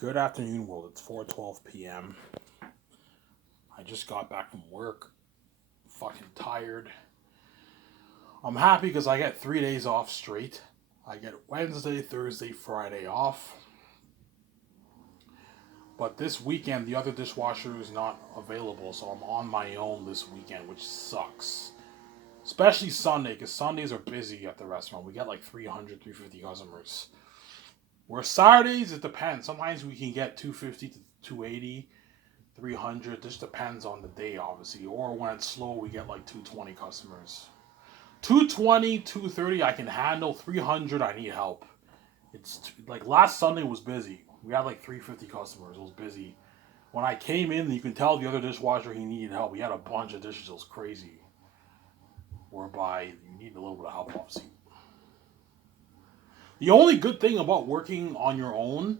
Good afternoon, world. It's 4:12 p.m. I just got back from work. Fucking tired. I'm happy because I get 3 days off straight. I get Wednesday, Thursday, Friday off. But this weekend, the other dishwasher is not available, so I'm on my own this weekend, which sucks. Especially Sunday, because Sundays are busy at the restaurant. We get like 300, 350 customers. Where Saturdays, it depends. Sometimes we can get 250 to 280. 300. Just depends on the day, obviously. Or when it's slow, we get like 220 customers. 220, 230, I can handle. 300, I need help. Like last Sunday was busy. We had like 350 customers. It was busy. When I came in, you can tell the other dishwasher he needed help. He had a bunch of dishes. It was crazy. Whereby you need a little bit of help, obviously. The only good thing about working on your own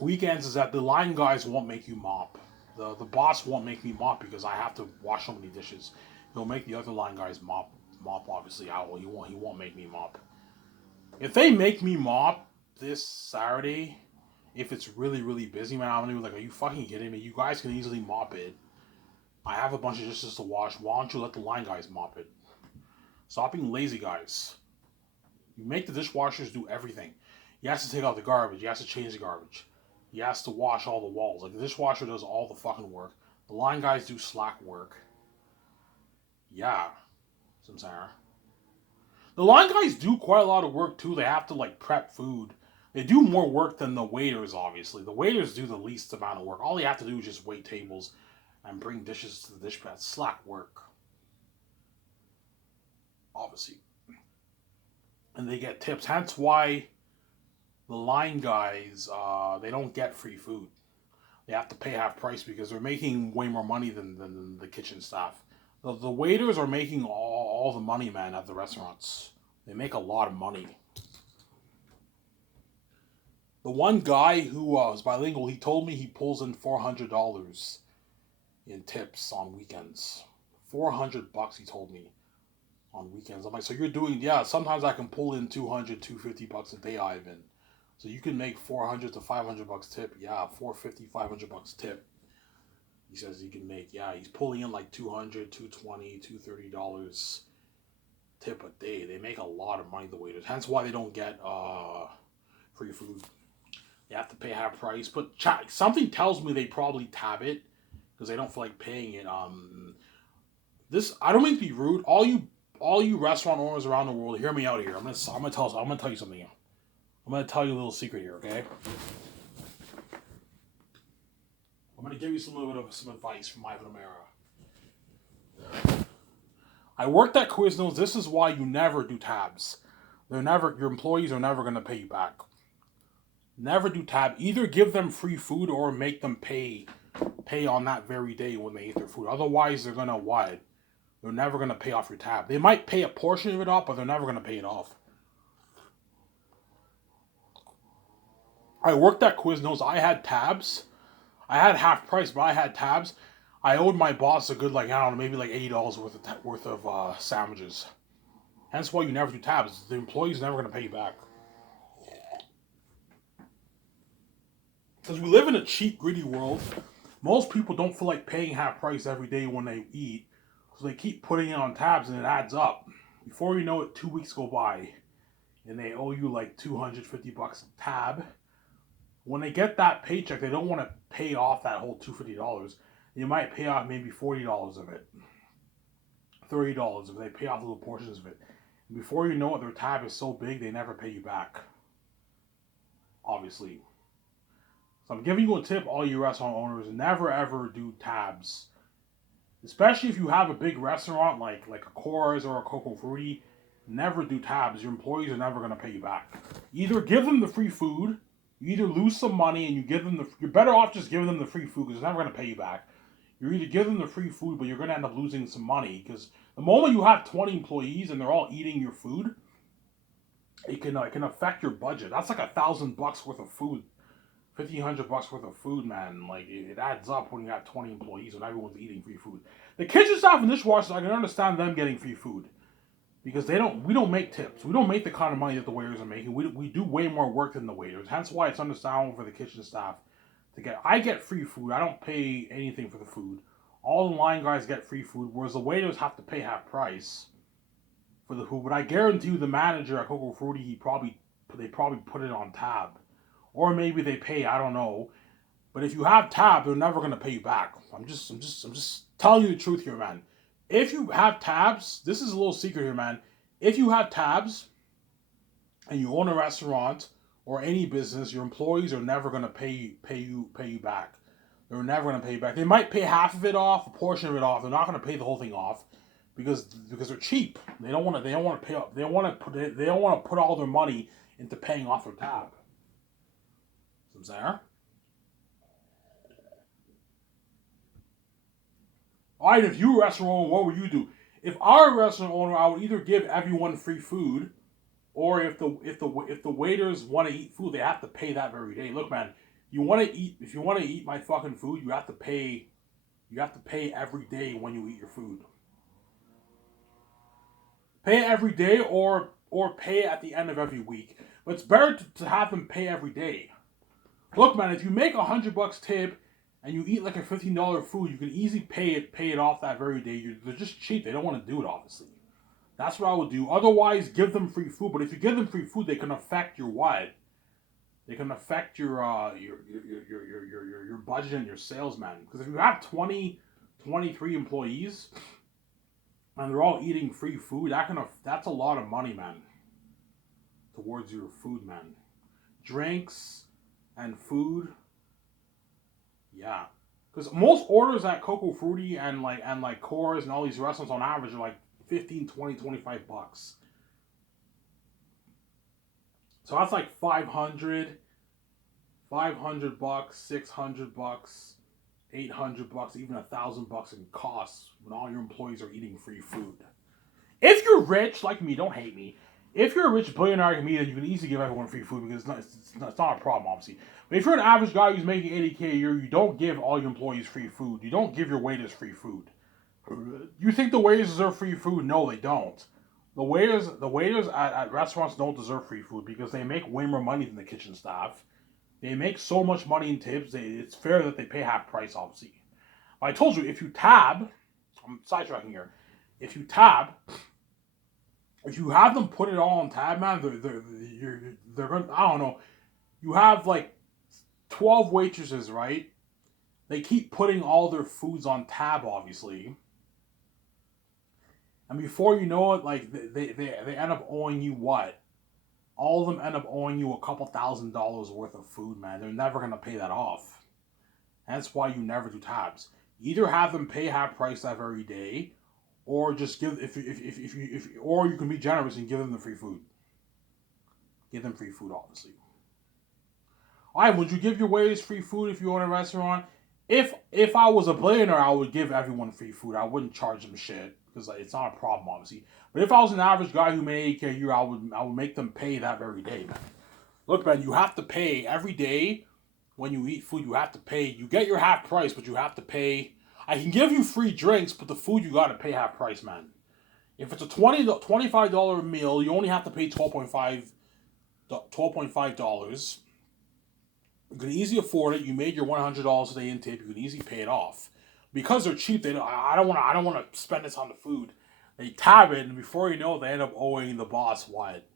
weekends is that the line guys won't make you mop. The boss won't make me mop because I have to wash so many dishes. He'll make the other line guys mop obviously out. He won't make me mop. If they make me mop this Saturday, if it's really really busy, man, I'm gonna be like, are you fucking kidding me? You guys can easily mop it. I have a bunch of dishes to wash. Why don't you let the line guys mop it? Stop being lazy, guys. You make the dishwashers do everything. He has to take out the garbage. He has to change the garbage. He has to wash all the walls. Like the dishwasher does all the fucking work. The line guys do slack work. Yeah, some Sarah. The line guys do quite a lot of work too. They have to like prep food. They do more work than the waiters, obviously. The waiters do the least amount of work. All they have to do is just wait tables and bring dishes to the dish pad. Slack work, obviously. And they get tips. Hence why the line guys, they don't get free food. They have to pay half price because they're making way more money than the kitchen staff. The waiters are making all the money, man, at the restaurants. They make a lot of money. The one guy who is bilingual, he told me he pulls in $400 in tips on weekends. $400, he told me, on weekends. I'm like, so you're doing, yeah, sometimes I can pull in 200, 250 bucks a day, Ivan. So you can make 400 to 500 bucks tip. Yeah, 450, 500 bucks tip. He says he can make, yeah, he's pulling in like 200, 220, $230 tip a day. They make a lot of money, the waiters. Hence why they don't get free food. They have to pay half price. But something tells me they probably tab it because they don't feel like paying it. This I don't mean to be rude. All you restaurant owners around the world, hear me out here. I'm gonna tell you something. I'm gonna tell you a little secret here, okay? I'm gonna give you some little bit of some advice from Ivan Amara. I worked at Quiznos. This is why you never do tabs. Your employees are never gonna pay you back. Never do tab. Either give them free food or make them pay on that very day when they eat their food. Otherwise, they're gonna what? They're never gonna pay off your tab. They might pay a portion of it off, but they're never gonna pay it off. I worked at Quiznos. I had tabs. I had half price, but I had tabs. I owed my boss a good like I don't know, maybe like $80 worth of sandwiches. Hence why you never do tabs. The employee's never gonna pay you back. Because we live in a cheap, greedy world. Most people don't feel like paying half price every day when they eat, so they keep putting it on tabs and it adds up. Before you know it, 2 weeks go by and they owe you like 250 bucks tab. When they get that paycheck, they don't want to pay off that whole $250. They might pay off maybe $40 of it, $30 if they pay off little portions of it. And before you know it, their tab is so big they never pay you back. Obviously. So I'm giving you a tip, all you restaurant owners, never ever do tabs. Especially if you have a big restaurant like a Cora's or a Coco Frutti, never do tabs. Your employees are never gonna pay you back. Either give them the free food, you either lose some money and you give them you're better off just giving them the free food because they're never gonna pay you back. You either give them the free food, but you're gonna end up losing some money because the moment you have 20 employees and they're all eating your food, it can affect your budget. That's like $1,000 worth of food 1,500 bucks worth of food, man. Like it adds up when you have 20 employees and everyone's eating free food. The kitchen staff and dishwashers, I can understand them getting free food. because we don't make tips. We don't make the kind of money that the waiters are making. We do way more work than the waiters. Hence why it's understandable for the kitchen staff to get. I get free food. I don't pay anything for the food. All the line guys get free food, whereas the waiters have to pay half price for the food. But I guarantee you, the manager at Coco Frutti, they probably put it on tab, or maybe they pay. I don't know. But if you have tab, they're never gonna pay you back. I'm just telling you the truth here, man. If you have tabs, this is a little secret here, man. If you have tabs and you own a restaurant or any business, your employees are never gonna pay you back. They're never gonna pay you back. They might pay half of it off, a portion of it off. They're not gonna pay the whole thing off because they're cheap. They don't want to pay up. They don't want to put all their money into paying off their tab. See what I'm saying? All right, if you were a restaurant owner, what would you do? If I were a restaurant owner, I would either give everyone free food, or if the waiters want to eat food, they have to pay that very day. Look, man, you want to eat. If you want to eat my fucking food, you have to pay. You have to pay every day when you eat your food. Pay it every day, or pay it at the end of every week. But it's better to have them pay every day. Look, man, if you make $100 tip and you eat like a $15 food, you can easily pay it off that very day. They're just cheap. They don't want to do it, obviously. That's what I would do. Otherwise, give them free food. But if you give them free food, they can affect your what? They can affect your budget and your sales, man. Because if you have 23 employees and they're all eating free food, that's a lot of money, man. Towards your food, man. Drinks and food. Yeah, because most orders at Coco Frutti and like Coors and all these restaurants on average are like 15, 20, 25 bucks. So that's like 500 bucks, 600 bucks, 800 bucks, even $1,000 in costs when all your employees are eating free food. If you're rich like me, don't hate me. If you're a rich billionaire like me, then you can easily give everyone free food because it's not a problem, obviously. But if you're an average guy who's making $80K a year, you don't give all your employees free food. You don't give your waiters free food. You think the waiters deserve free food? No, they don't. The waiters at restaurants don't deserve free food because they make way more money than the kitchen staff. They make so much money in tips. It's fair that they pay half price, obviously. I told you, if you tab, I'm sidetracking here. If you have them put it all on tab, man, they're going. I don't know. You have like 12 waitresses, right? They keep putting all their foods on tab, obviously. And before you know it, like they end up owing you what? All of them end up owing you a couple $1,000s worth of food, man. They're never gonna pay that off. That's why you never do tabs. Either have them pay half price that very day, or just give or you can be generous and give them the free food. Give them free food, obviously. Alright, would you give your waiters free food if you own a restaurant? If I was a billionaire, I would give everyone free food. I wouldn't charge them shit because it's not a problem, obviously. But if I was an average guy who made $8K a year, I would make them pay that very day, man. Look, man, you have to pay every day when you eat food. You have to pay. You get your half price, but you have to pay. I can give you free drinks, but the food you got to pay half price, man. If it's a $25 meal, you only have to pay $12.5. You can easily afford it. You made your $100 a day in tip. You can easily pay it off because they're cheap. I don't want to spend this on the food. They tab it, and before you know it, they end up owing the boss what?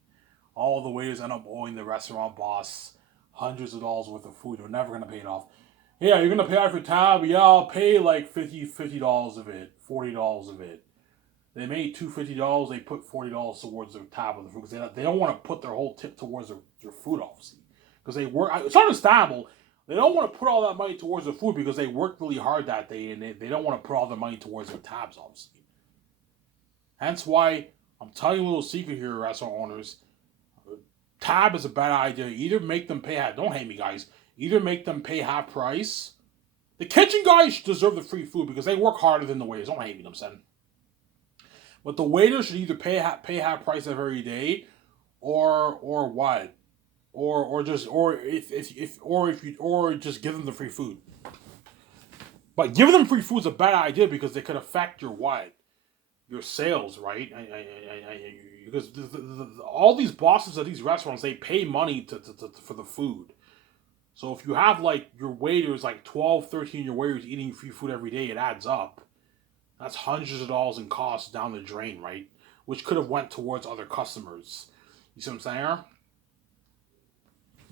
All the waiters end up owing the restaurant boss hundreds of dollars worth of food. They're never gonna pay it off. Yeah, you're gonna pay off your tab. Yeah, I'll pay like $50 of it, $40 of it. They made $250. They put $40 towards their tab of the food because they don't want to put their whole tip towards their food, obviously. Because they work, it's understandable. They don't want to put all that money towards the food because they worked really hard that day and they don't want to put all their money towards their tabs, obviously. Hence why I'm telling you a little secret here, restaurant owners. Tab is a bad idea. Either make them pay half. Don't hate me, guys. Either make them pay half price. The kitchen guys deserve the free food because they work harder than the waiters. Don't hate me, I'm saying. But the waiters should either pay half price every day, or what, or just give them the free food. But giving them free food is a bad idea because they could affect your what. your sales, right? Because all these bosses at these restaurants, they pay money for the food. So if you have like your waiters, like 12, 13 your waiters eating free food every day, it adds up. That's hundreds of dollars in costs down the drain, right? Which could have went towards other customers. You see what I'm saying?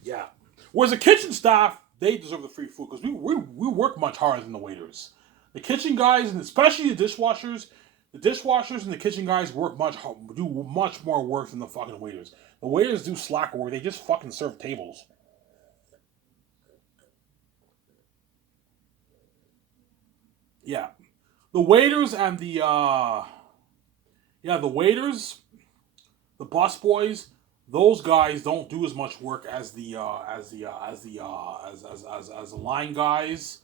Yeah. Whereas the kitchen staff, they deserve the free food because we work much harder than the waiters. The kitchen guys, and especially the dishwashers and the kitchen guys do much more work than the fucking waiters. The waiters do slack work. They just fucking serve tables. Yeah. The waiters and the waiters, the bus boys, those guys don't do as much work as the line guys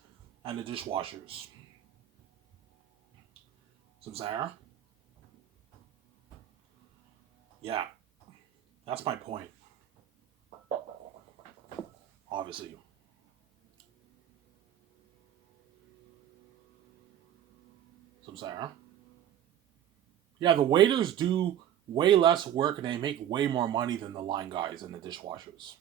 and the dishwashers. Some Sarah? Yeah, that's my point. Obviously, some Sarah. Yeah, the waiters do way less work and they make way more money than the line guys and the dishwashers.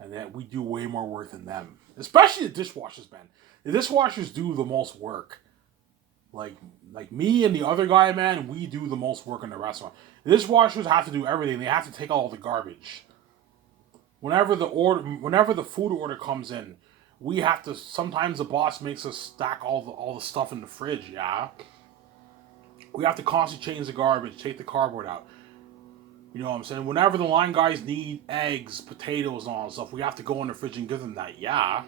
And that we do way more work than them. Especially the dishwashers, man. The dishwashers do the most work. Like like me and the other guy, man, we do the most work in the restaurant. The dishwashers have to do everything. They have to take all the garbage. Whenever the food order comes in, we have to sometimes the boss makes us stack all the stuff in the fridge, yeah. We have to constantly change the garbage, take the cardboard out. You know what I'm saying? Whenever the line guys need eggs, potatoes, and all that stuff, we have to go in the fridge and give them that. Yeah,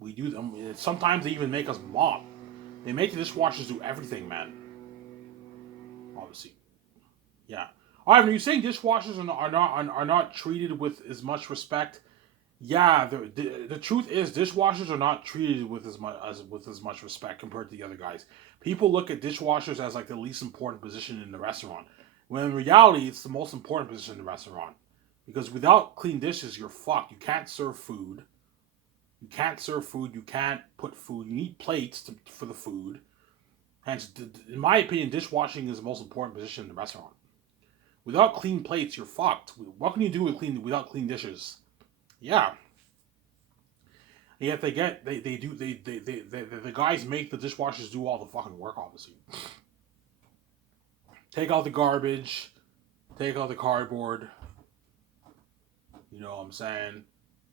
we do them. Sometimes they even make us mop. They make the dishwashers do everything, man. Obviously, yeah. Ivan, are you saying dishwashers are not treated with as much respect? Yeah, the truth is dishwashers are not treated with as much respect compared to the other guys. People look at dishwashers as like the least important position in the restaurant, when in reality it's the most important position in the restaurant. Because without clean dishes, you're fucked. You can't serve food. You can't serve food. You can't put food. You need plates for the food. Hence, in my opinion, dishwashing is the most important position in the restaurant. Without clean plates, you're fucked. What can you do without clean dishes? Yeah. And yet the guys make the dishwashers do all the fucking work, obviously. Take out the garbage, take out the cardboard. You know what I'm saying?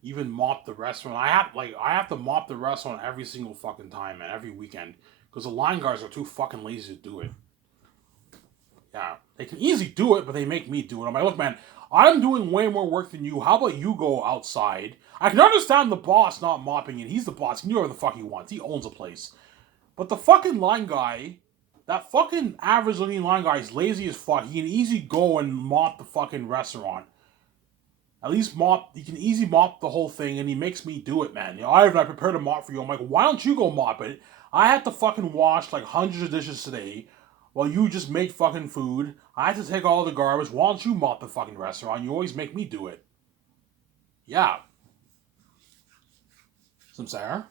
Even mop the restaurant. I have to mop the restaurant every single fucking time, man, every weekend. Because the line guys are too fucking lazy to do it. Yeah. They can easily do it, but they make me do it. I'm like, look, man, I'm doing way more work than you. How about you go outside? I can understand the boss not mopping it. He's the boss. He can do whatever the fuck he wants. He owns a place. But the fucking line guy, that fucking average looking line guy is lazy as fuck. He can easily go and mop the fucking restaurant. At least he can easily mop the whole thing, and he makes me do it, man. You know, I prepared a mop for you. I'm like, why don't you go mop it? I had to fucking wash like hundreds of dishes today. While you just make fucking food. I had to take all the garbage. Why don't you mop the fucking restaurant? You always make me do it. Yeah. Some Sarah?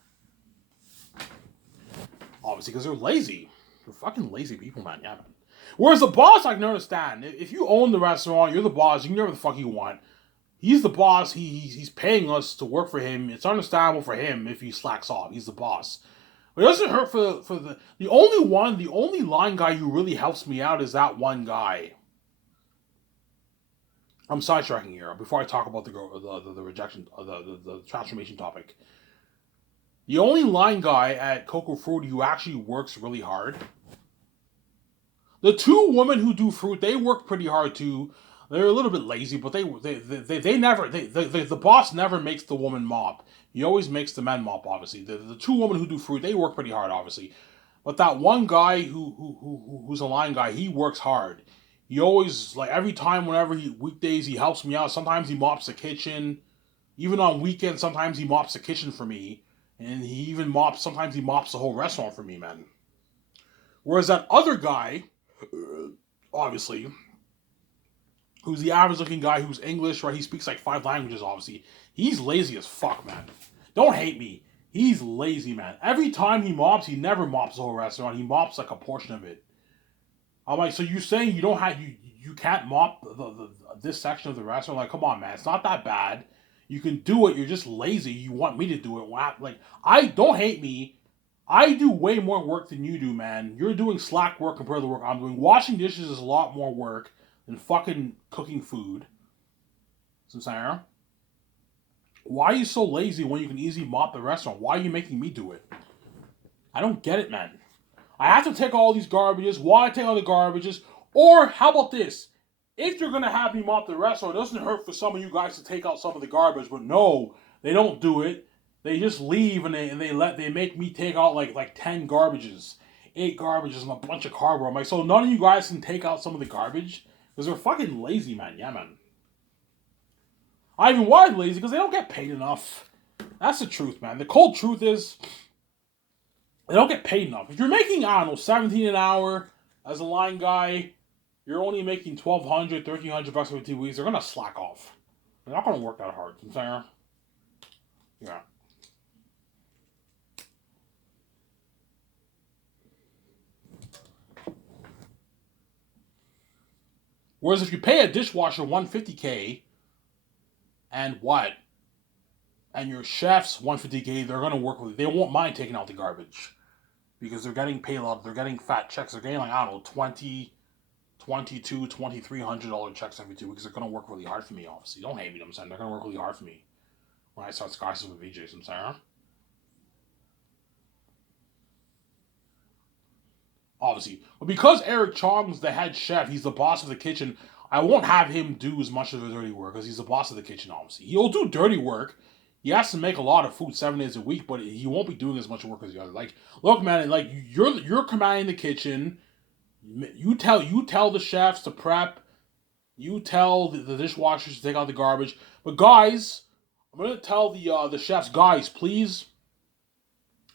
Obviously, because they're lazy. They're fucking lazy people, man. Yeah, man. Whereas the boss, I can understand. If you own the restaurant, you're the boss. You can do whatever the fuck you want. He's the boss. He's paying us to work for him. It's understandable for him if he slacks off. He's the boss. But it doesn't hurt for the only line guy who really helps me out is that one guy. I'm sidetracking here before I talk about the rejection, the transformation topic. The only line guy at Coco Fruit who actually works really hard. The two women who do fruit, they work pretty hard too. They're a little bit lazy, but they never the boss never makes the woman mop. He always makes the men mop. Obviously, the two women who do fruit, they work pretty hard, obviously. But that one guy who's a line guy, he works hard. He always like every time, whenever weekdays, he helps me out. Sometimes he mops the kitchen. Even on weekends, sometimes he mops the kitchen for me, and sometimes he mops the whole restaurant for me, man. Whereas that other guy, obviously, who's the average looking guy who's English, right? He speaks like 5 languages, obviously. He's lazy as fuck, man. Don't hate me. He's lazy, man. Every time he mops, he never mops the whole restaurant. He mops like a portion of it. I'm like, so you saying you don't have you can't mop this section of the restaurant? Like, come on, man, it's not that bad. You can do it. You're just lazy. You want me to do it? Like, I don't hate me. I do way more work than you do, man. You're doing slack work compared to the work I'm doing. Washing dishes is a lot more work than fucking cooking food. So, Sarah, why are you so lazy when you can easily mop the restaurant? Why are you making me do it? I don't get it, man. I have to take all these garbages. Why take all the garbages? Or how about this? If you're gonna have me mop the restaurant, it doesn't hurt for some of you guys to take out some of the garbage. But no, they don't do it. They just leave and they make me take out like 10 garbages, 8 garbages, and a bunch of cardboard. I'm like, so none of you guys can take out some of the garbage because they're fucking lazy, man. Yeah, man. I even why lazy because they don't get paid enough. That's the truth, man. The cold truth is they don't get paid enough. If you're making, I don't know, 17 an hour as a line guy, you're only making 1,200, 1,300 bucks every 2 weeks, they're gonna slack off. They're not gonna work that hard. You know? Yeah. Whereas if you pay a dishwasher 150K and what? And your chefs 150K, they're gonna work with it. They won't mind taking out the garbage. Because they're getting paid a lot, they're getting fat checks. They're getting like, I don't know, 20, 22, $2,300 checks every 2 weeks. They're gonna work really hard for me, obviously. Don't hate me, I'm saying they're gonna work really hard for me when I start skyscrapers with VJs, I'm saying, huh? Obviously. But because Eric Chong's the head chef, he's the boss of the kitchen, I won't have him do as much of the dirty work because he's the boss of the kitchen, obviously. He'll do dirty work. He has to make a lot of food 7 days a week, but he won't be doing as much work as the other. Like, look, man, like you're commanding the kitchen. You tell the chefs to prep. You tell the dishwashers to take out the garbage. But guys, I'm gonna tell the chefs, guys, please.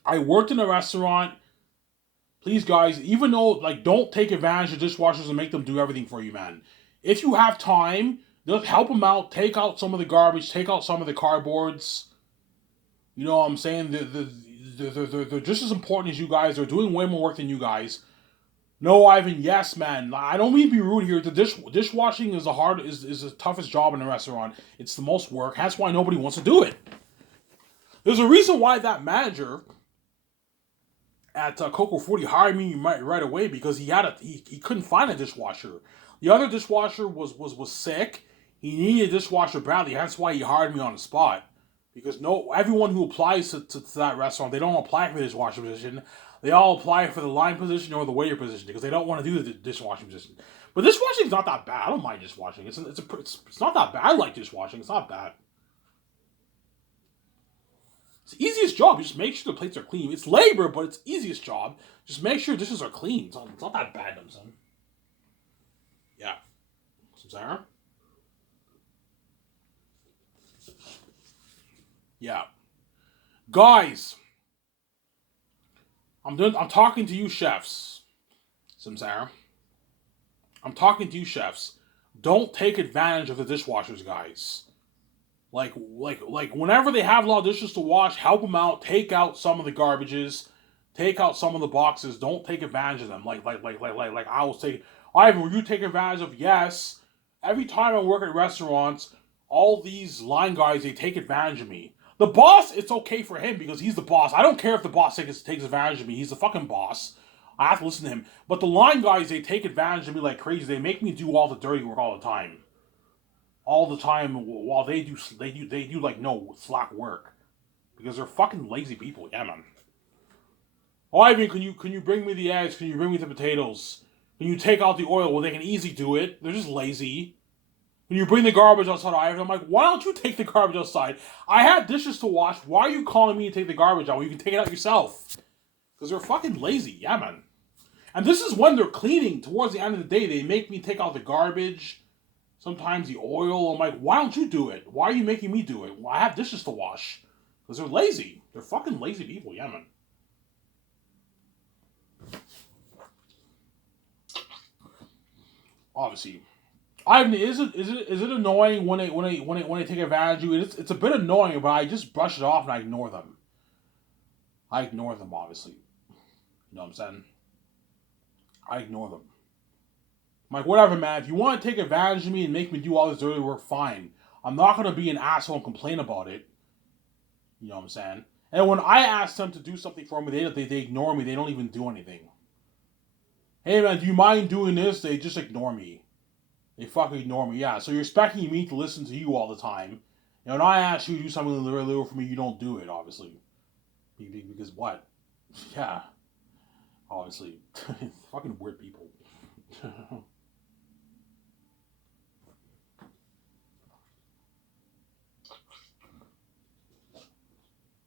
I worked in a restaurant. Please, guys, even though like don't take advantage of dishwashers and make them do everything for you, man. If you have time, just help them out. Take out some of the garbage. Take out some of the cardboards. You know what I'm saying? They're just as important as you guys. They're doing way more work than you guys. No, Ivan. Yes, man. I don't mean to be rude here. The dishwashing is the toughest job in a restaurant. It's the most work. That's why nobody wants to do it. There's a reason why that manager at Coco 40 hired me right away because he couldn't find a dishwasher. The other dishwasher was sick. He needed a dishwasher badly. That's why he hired me on the spot. Because no everyone who applies to that restaurant, they don't apply for the dishwasher position. They all apply for the line position or the waiter position because they don't want to do the dishwashing position. But dishwashing is not that bad. I don't mind dishwashing. It's not that bad. I like dishwashing. It's not bad. It's the easiest job. You just make sure the plates are clean. It's labor, but it's easiest job. Just make sure dishes are clean. It's not that bad, I'm saying. Yeah. Some Sarah? Yeah. Guys, I'm talking to you chefs. Samsara. I'm talking to you chefs. Don't take advantage of the dishwashers, guys. Like whenever they have a lot of dishes to wash, help them out. Take out some of the garbages. Take out some of the boxes. Don't take advantage of them. Like I will say, Ivan, will you take advantage of? Yes. Every time I work at restaurants, all these line guys they take advantage of me. The boss, it's okay for him because he's the boss. I don't care if the boss takes advantage of me. He's the fucking boss. I have to listen to him. But the line guys, they take advantage of me like crazy. They make me do all the dirty work all the time while they do like no slack work because they're fucking lazy people. Yeah, man. Oh, Ivan, can you bring me the eggs? Can you bring me the potatoes? Can you take out the oil? Well, they can easily do it. They're just lazy. When you bring the garbage outside, Ivan, I'm like, why don't you take the garbage outside? I had dishes to wash. Why are you calling me to take the garbage out when you can take it out yourself? Because they're fucking lazy. Yeah, man. And this is when they're cleaning. Towards the end of the day, they make me take out the garbage. Sometimes the oil. I'm like, why don't you do it? Why are you making me do it? Well, I have dishes to wash. Because they're lazy. They're fucking lazy people. Yeah, man. Obviously. Ivan, is it annoying when they take advantage of you? It's a bit annoying, but I just brush it off and I ignore them. I ignore them, obviously. You know what I'm saying? I ignore them. I'm like, whatever, man. If you want to take advantage of me and make me do all this dirty work, fine. I'm not going to be an asshole and complain about it. You know what I'm saying? And when I ask them to do something for me, they ignore me. They don't even do anything. Hey, man, do you mind doing this? They just ignore me. They fucking ignore me. Yeah, so you're expecting me to listen to you all the time. And when I ask you to do something little for me, you don't do it, obviously. Because what? Yeah. Obviously. Fucking weird people.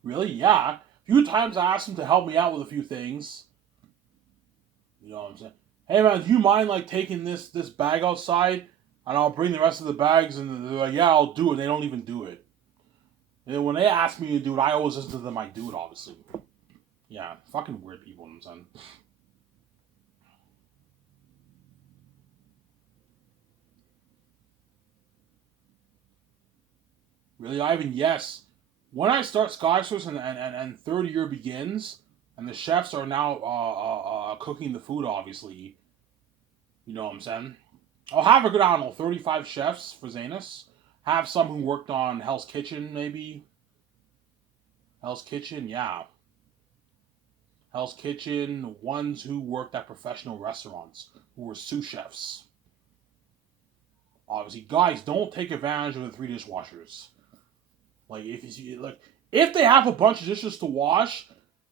Really? Yeah. A few times I asked them to help me out with a few things. You know what I'm saying? Hey man, do you mind like taking this bag outside, and I'll bring the rest of the bags? And they're like, yeah, I'll do it. They don't even do it. And then when they ask me to do it, I always listen to them. I do it, obviously. Yeah, fucking weird people. I'm saying. Really, Ivan? Yes. When I start Skysource and third year begins, and the chefs are now cooking the food, obviously. You know what I'm saying? I'll have a good, I don't know, 35 chefs for Zanus. Have some who worked on Hell's Kitchen, maybe. Hell's Kitchen, yeah. Hell's Kitchen, ones who worked at professional restaurants, who were sous chefs. Obviously, guys, don't take advantage of the 3 dishwashers. Like if they have a bunch of dishes to wash,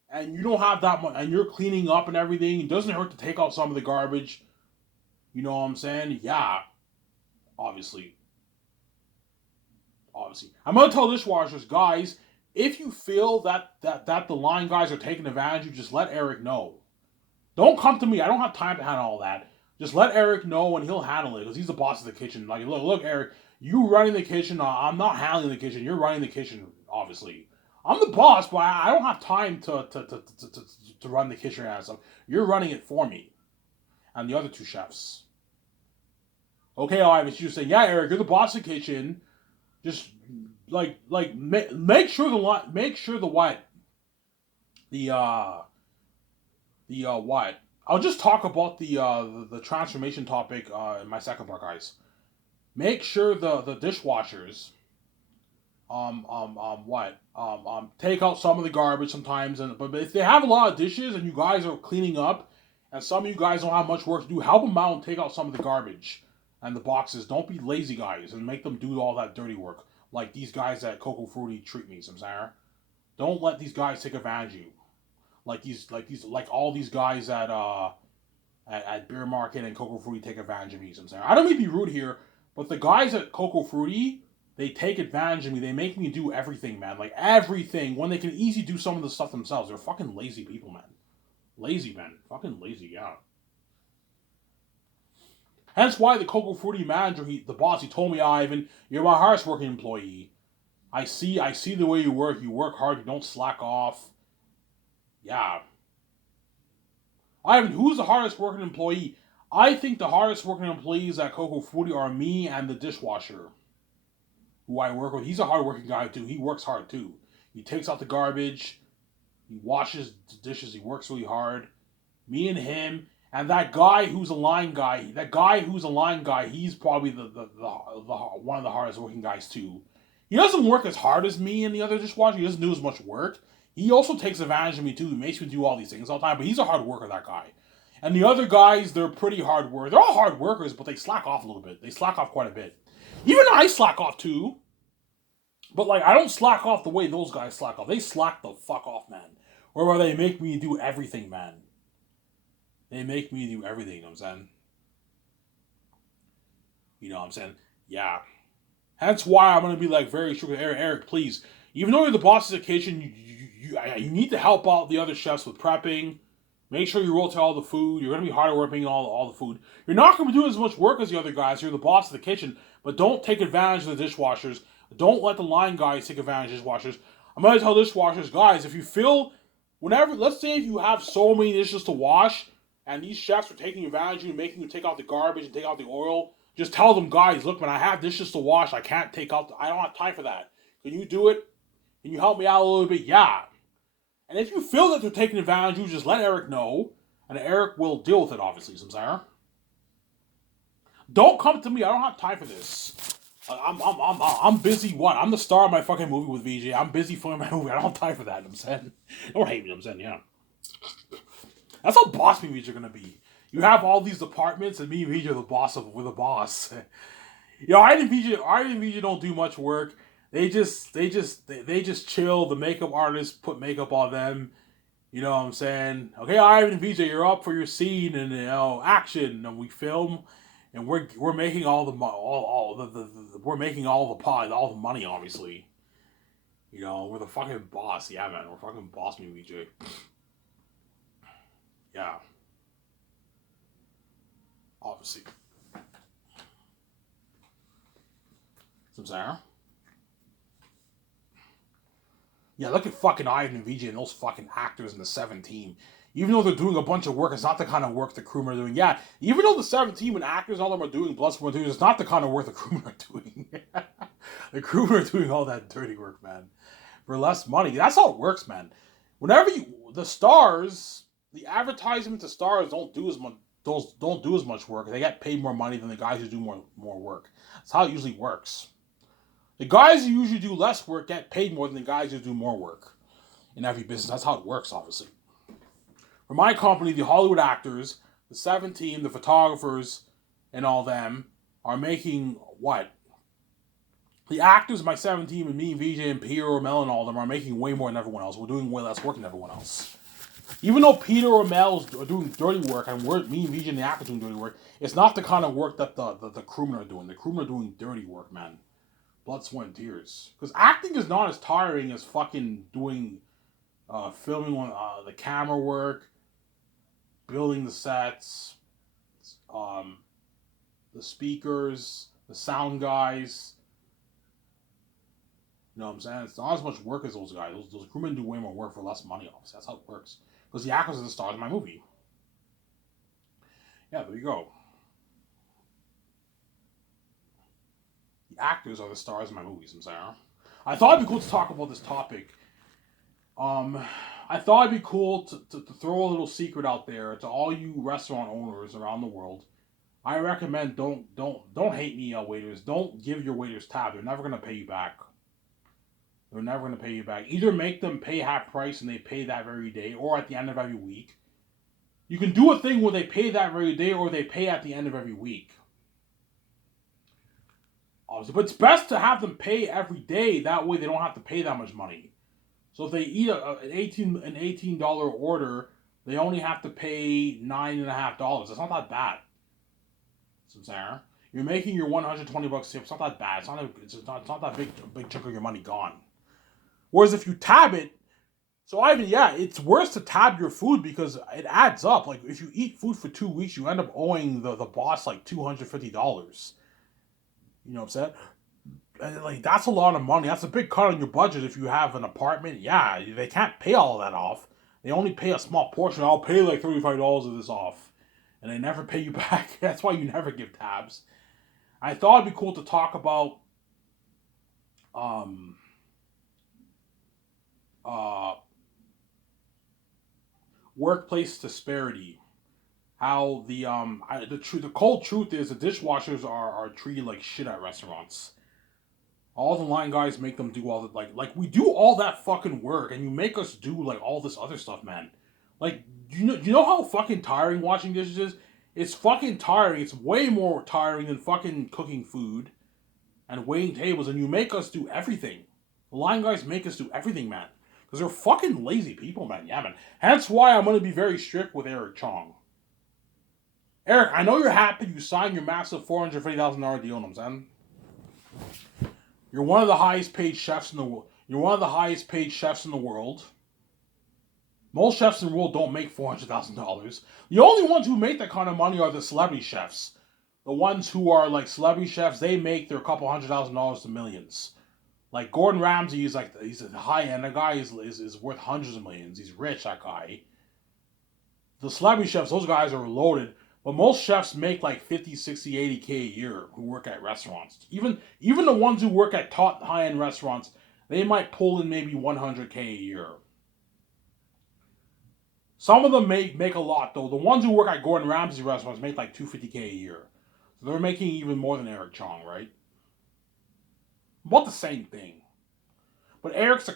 and you don't have that much, and you're cleaning up and everything, it doesn't hurt to take out some of the garbage. You know what I'm saying? Yeah, obviously. I'm gonna tell dishwashers, guys, if you feel that the line guys are taking advantage of you, just let Eric know. Don't come to me. I don't have time to handle all that. Just let Eric know and he'll handle it because he's the boss of the kitchen. Like, look, Eric, you running the kitchen. I'm not handling the kitchen. You're running the kitchen, obviously. I'm the boss, but I don't have time to run the kitchen and stuff. You're running it for me and the other 2 chefs. Okay, Ivan, you say, yeah, Eric, you're the boss of the kitchen. Just make sure the what the what. I'll just talk about the transformation topic in my second part, guys. Make sure the dishwashers take out some of the garbage sometimes, but if they have a lot of dishes and you guys are cleaning up and some of you guys don't have much work to do, help them out and take out some of the garbage and the boxes. Don't be lazy, guys, and make them do all that dirty work like these guys at Coco Fruity treat me, Samsara. Don't let these guys take advantage of you. Like all these guys at Beer Market and Coco Fruity take advantage of me, Samsara. I don't mean to be rude here, but the guys at Coco Fruity, they take advantage of me. They make me do everything, man. Like everything, when they can easily do some of the stuff themselves. They're fucking lazy people, man. Lazy, man. Fucking lazy, yeah. Hence why the Coco Fruity manager, the boss, he told me, Ivan, you're my hardest working employee. I see the way you work. You work hard. You don't slack off. Yeah. Ivan, who's the hardest working employee? I think the hardest working employees at Coco Fruity are me and the dishwasher, who I work with. He's a hard working guy too. He works hard too. He takes out the garbage. He washes the dishes. He works really hard. Me and him. And that guy who's a line guy, he's probably the one of the hardest working guys too. He doesn't work as hard as me and the other dishwasher. He doesn't do as much work. He also takes advantage of me too. He makes me do all these things all the time. But he's a hard worker, that guy. And the other guys, they're pretty hard workers. They're all hard workers, but they slack off a little bit. They slack off quite a bit. Even I slack off too. But like, I don't slack off the way those guys slack off. They slack the fuck off, man. Where they make me do everything, man. They make me do everything, you know what I'm saying? You know what I'm saying? Yeah. That's why I'm going to be like very strict with Eric, please. Even though you're the boss of the kitchen, you need to help out the other chefs with prepping. Make sure you rotate all the food. You're going to be hard at working all the food. You're not going to be doing as much work as the other guys. You're the boss of the kitchen. But don't take advantage of the dishwashers. Don't let the line guys take advantage of dishwashers. I'm going to tell dishwashers, guys, if you feel, let's say if you have so many dishes to wash, and these chefs are taking advantage of you, making you take out the garbage and take out the oil, just tell them, guys, look, man, I have dishes to wash. I can't take out, I don't have time for that. Can you do it? Can you help me out a little bit? Yeah. And if you feel that they're taking advantage of you, just let Eric know, and Eric will deal with it, obviously, Samsara. Don't come to me. I don't have time for this. I'm busy. What? I'm the star of my fucking movie with VJ. I'm busy filming my movie. I don't have time for that. I'm saying, don't hate me. I'm saying, yeah. That's how boss movies are gonna be. You have all these departments, and me and VJ are the boss of with a boss. You know, I and VJ don't do much work. They just chill. The makeup artists put makeup on them. You know what I'm saying? Okay, Ivan and VJ, you're up for your scene and action, and we film, and we're making all the we're making all the pie, all the money, obviously. You know, we're the fucking boss. Yeah, man, we're fucking boss me, VJ. Yeah, obviously. Some Sarah. Yeah, look at fucking Ivan and VJ and those fucking actors in the 7 team. Even though they're doing a bunch of work, it's not the kind of work the crewmen are doing. Yeah, even though the 7 team and actors and all them are doing Bloodsport 2, it's not the kind of work the crewmen are doing. The crewmen are doing all that dirty work, man. For less money. That's how it works, man. Whenever the stars, the advertisement to stars don't do as much. Those don't do as much work. They get paid more money than the guys who do more work. That's how it usually works. The guys who usually do less work get paid more than the guys who do more work in every business. That's how it works, obviously. For my company, the Hollywood actors, the 7 team, the photographers, and all them are making what? The actors, my 7 team, and me, VJ, and Peter, or Mel, and all them are making way more than everyone else. We're doing way less work than everyone else. Even though Peter or Mel are doing dirty work, and me and VJ and the actors doing dirty work, it's not the kind of work that the crewmen are doing. The crewmen are doing dirty work, man. Blood, sweat, and tears. Because acting is not as tiring as fucking doing filming on the camera work, building the sets, the speakers, the sound guys. You know what I'm saying? It's not as much work as those guys. Those crewmen do way more work for less money, obviously. That's how it works. Because the actors are the stars of my movie. Yeah, there you go. The actors are the stars of my movies, I'm saying. I thought it'd be cool to talk about this topic. I thought it'd be cool to throw a little secret out there to all you restaurant owners around the world. I recommend don't hate me, waiters. Don't give your waiters tab. They're never gonna pay you back. They're never gonna pay you back. Either make them pay half price and they pay that very day, or at the end of every week. You can do a thing where they pay that very day, or they pay at the end of every week. Obviously, but it's best to have them pay every day. That way, they don't have to pay that much money. So if they eat an $18 order, they only have to pay $9.50. That's not that bad. So Sarah, you're making your $120 tip. It's not that bad. It's not that big chunk of your money gone. Whereas if you tab it, so Ivan, yeah, it's worse to tab your food because it adds up. Like if you eat food for 2 weeks, you end up owing the boss like $250. You know what I'm saying? And like that's a lot of money. That's a big cut on your budget if you have an apartment. Yeah, they can't pay all of that off. They only pay a small portion. I'll pay like $35 of this off, and they never pay you back. That's why you never give tabs. I thought it'd be cool to talk about um uh workplace disparity. How the cold truth is the dishwashers are treated like shit at restaurants. All the line guys make them do all the like we do all that fucking work and you make us do like all this other stuff, man. Like you know how fucking tiring washing dishes is? It's fucking tiring. It's way more tiring than fucking cooking food and waiting tables, and you make us do everything. The line guys make us do everything, man. Because they're fucking lazy people, man. Yeah, man. Hence why I'm gonna be very strict with Eric Chong. Eric, I know you're happy you signed your massive $450,000 deal, you know what I'm saying? You're one of the highest paid chefs in the world. You're one of the highest paid chefs in the world. Most chefs in the world don't make $400,000. The only ones who make that kind of money are the celebrity chefs. The ones who are like celebrity chefs, they make their couple $100,000 to millions. Like Gordon Ramsay is like he's a high end. That guy is worth hundreds of millions. He's rich. That guy. The celebrity chefs, those guys are loaded. But most chefs make like 50, 60, 80K a year who work at restaurants. Even the ones who work at top high-end restaurants, they might pull in maybe 100K a year. Some of them make a lot though. The ones who work at Gordon Ramsay restaurants make like 250K a year. They're making even more than Eric Chong, right? About the same thing. But Eric's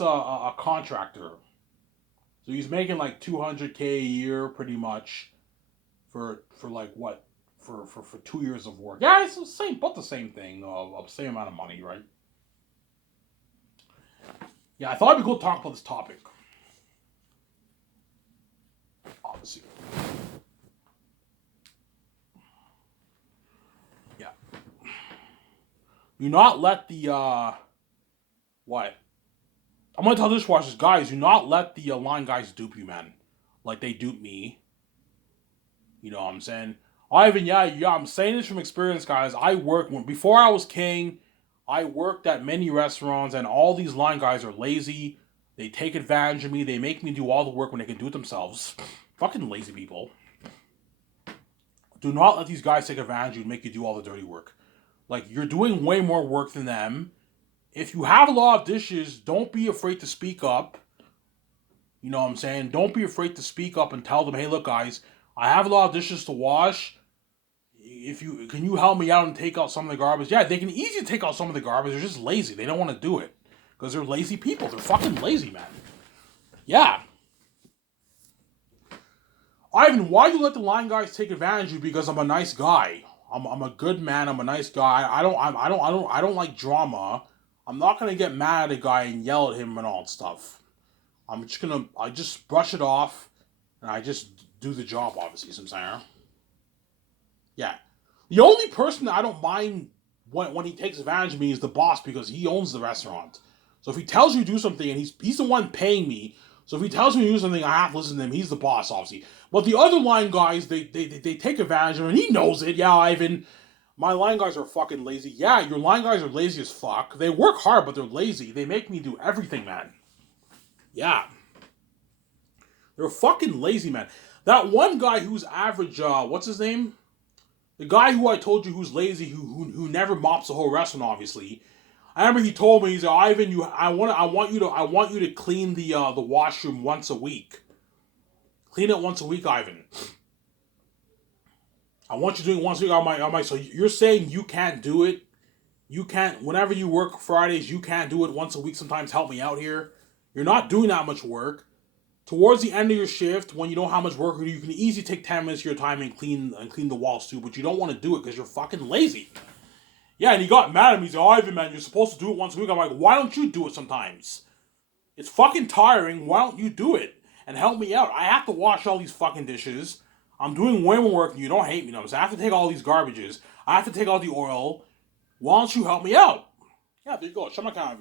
a contractor, so he's making like 200K a year, pretty much, for like what, for 2 years of work. Yeah, it's the same, but the same thing, of same amount of money, right? Yeah, I thought it'd be cool to talk about this topic. Obviously, yeah. Do not let the what? I'm gonna tell dishwashers, guys. Do not let the line guys dupe you, man. Like they dupe me. You know what I'm saying? Ivan, yeah. I'm saying this from experience, guys. I worked before I was king. I worked at many restaurants, and all these line guys are lazy. They take advantage of me. They make me do all the work when they can do it themselves. Fucking lazy people. Do not let these guys take advantage of you and make you do all the dirty work. Like, you're doing way more work than them. If you have a lot of dishes, don't be afraid to speak up. You know what I'm saying? Don't be afraid to speak up and tell them, hey, look, guys, I have a lot of dishes to wash. If you can you help me out and take out some of the garbage? Yeah, they can easily take out some of the garbage. They're just lazy. They don't want to do it because they're lazy people. They're fucking lazy, man. Yeah. Ivan, why do you let the line guys take advantage of you? Because I'm a nice guy. I'm a good man. I'm a nice guy. I don't like drama. I'm not gonna get mad at a guy and yell at him and all that stuff. I just brush it off, and I just do the job. Obviously, some saying. Yeah. The only person that I don't mind when he takes advantage of me is the boss because he owns the restaurant. So if he tells you to do something and he's the one paying me, so if he tells me to do something, I have to listen to him. He's the boss, obviously. But the other line guys, they take advantage of him, and he knows it. Yeah, Ivan, my line guys are fucking lazy. Yeah, your line guys are lazy as fuck. They work hard, but they're lazy. They make me do everything, man. Yeah. They're fucking lazy, man. That one guy who's average, what's his name? The guy who I told you who's lazy, who never mops the whole restaurant, obviously. I remember he told me, he said, Ivan, I want you to clean the washroom once a week. Clean it once a week, Ivan. I want you doing it once a week. So you're saying you can't do it? You can't, whenever you work Fridays, you can't do it once a week sometimes? Help me out here. You're not doing that much work. Towards the end of your shift, when you don't have much work to do, you can easily take 10 minutes of your time and clean the walls too, but you don't want to do it because you're fucking lazy. Yeah, and he got mad at me. He said, oh, Ivan, man, you're supposed to do it once a week. I'm like, why don't you do it sometimes? It's fucking tiring. Why don't you do it? And help me out. I have to wash all these fucking dishes. I'm doing way more work than you. Don't hate me, no. So I have to take all these garbages. I have to take all the oil. Why don't you help me out? Yeah, there you go. Shut my camera.